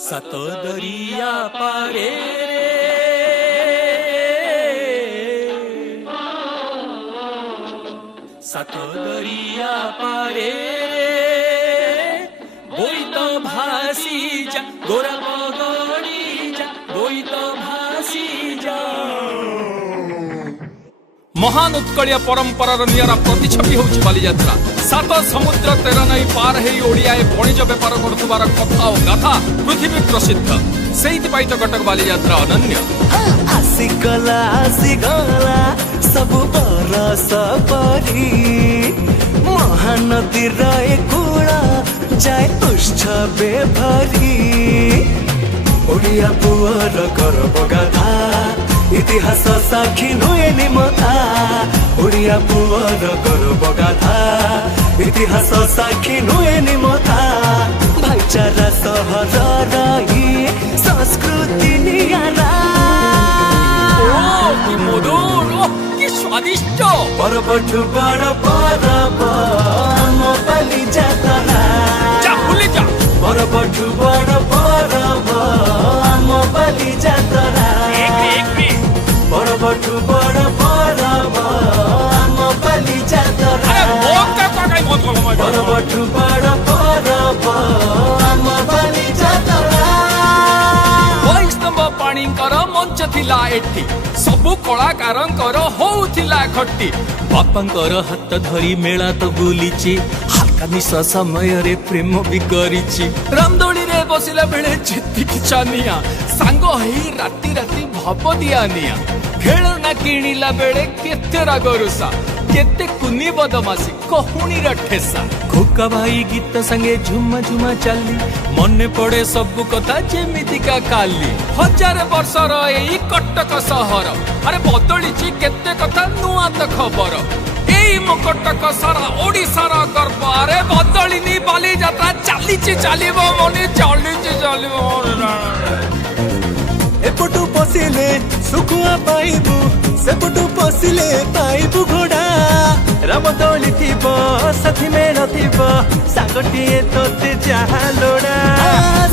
सात दरिया पारे सात दरिया पारे बोई तो भासी जा गोरा पगड़ी जा बोई तो भासी जा। महान उत्कलिया परंपरार निरा प्रतिछवि होउछि बालीयात्रा। सात समुद्र 13 नई पार हेई ओडियाए वाणिज्य बेपार करुथबार कथा और गाथा पृथ्वी प्रसिद्ध। सेइथिपाई तो कटक बालीयात्रा अनन्य। आसिगला सब बरस परी महानदीर कूला जाए उच्छवे भरी ओडिया पुअर गर्व गाथा इतिहास साक्षी नुए निमता ओडिया पुअर गर्व गाथा इतिहास साक्षी नुए निमता भाईचारा सहर रही संस्कृति नियारा कि मधुर कि स्वादिष्ट पर्वठु बड़ परब आम बाली जातरा जा भूली जा पर्वठु बड़ परब आम बाली जातरा पर्वठु बड़ परब आम बाली जातरा पर्वठु बड़ परब आम बाली जातरा। वैष्णव पाणीकर मंच थिला एठी सबु कलाकारंकर होउथिला खट्टी बापांकर हाथ धरी मेला तो बुलीची हालका निशा समय रे प्रेम भी करिची रामदोली रे बसिला बेले जेतिकी चानिया सांग हेई राती राती भव दिया निया खेलना किणिला बेले केते रागरुसा केते कुनी बदमासी कहुनी ठेसा खोका भाई गीत संगे झुमा झुमा चाली मने पड़े सब कथा जेमितिका काली हजार वर्षर एई कटक सहर अरे बदलिची केते कथा नुआ त खबर एई मो कटक सारा ओडिसार गर्व अरे बदलिनी बालीयात्रा चालीची चालिबो मने चालीची चालिबो एपटू पसिले सुखुआ पाइबू सेपटू पसिले पाइबू घोड़ा रामदोली थीब साथी मेड़ थीब सांगटिए तोते जहा लोड़ा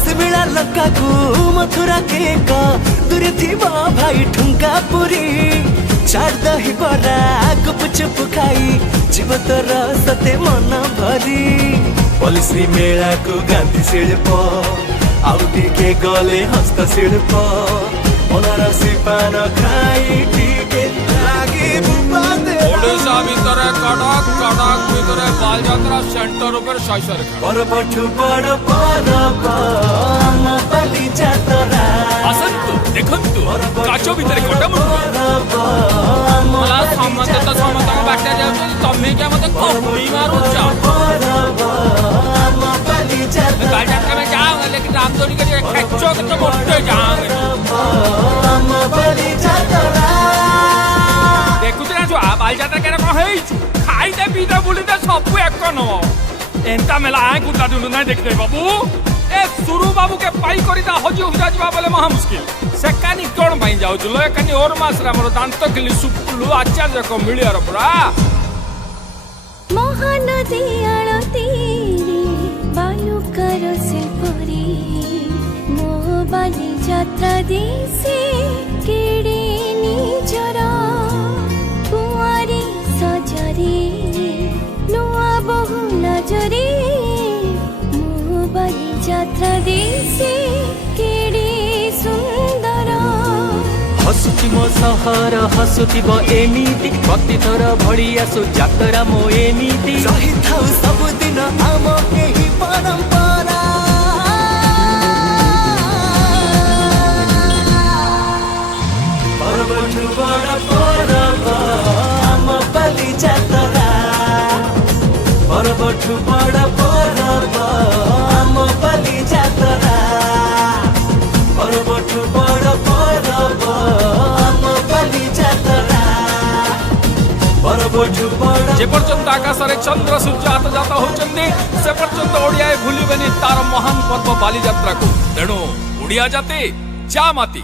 सिमिला लक्का को मथुरा केक दूरे थीब भाई ठुंका पुरी चार दही बरा गुप चुप खाई जीव तोर सते मन भरी पलिसी मेला को गांधी शिल्प आउ टिके गले हस्तशिल्प बनारसी पान खाई टिके लागी ओडिशा भितर कटक कटक भितर बालीयात्रा सेंटर ऊपर शैशर पर्वठु बड़ परब आम बालीयात्रा आसन्तु देखन्तु काचो भितर कटमुंडु मला समते तो समतक बाटे जाउछ तमे के मते कोडी मारुछ आम बालीयात्रा बालीयात्रा में जाओ लेकिन रामदोली के खच्चो के तो मोटे जाओ आम बालीयात्रा देखुछ जो आ बालीयात्रा के को हेइ खाई दे पीदे बुली दे सब एक न एंता मेला आय कुटा दुनु नै देख दे बाबू ए सुरु बाबू के पाई करिता हजी उजा जवा बोले महा मुश्किल सेकानी कोन पाई जाउ लो एकानी और मास रा हमर दांत किली सुपुलु आचार्य को मिलियर पुरा महानदी आळती बालु कर सिलपुरी मो बालीयात्रा दिसे केड़े निजरा कुआरी सजरी नुआ बहु नजरी मो बालीयात्रा दिसे केड़े सुंदर हसुची मो सहर हसुथिब एमिति प्रति थर भड़ी आसु जातरा मो एमिति रही थाउ सब दिन आम एही परंपरा पर्वठु बड़ परब आम बालीयात्रा पर्वठु बड़ परब आम बालीयात्रा पर्वठु बड़ परब आम बालीयात्रा पर्वठु बड़ जे पर्यंत आकाश रे चंद्र सूर्य हाथ जाता होचंदी से पर्यंत ओडिया भूलिबेनी तार महान पर्व बालीयात्रा को तेणु ओडिया जाति जा माती।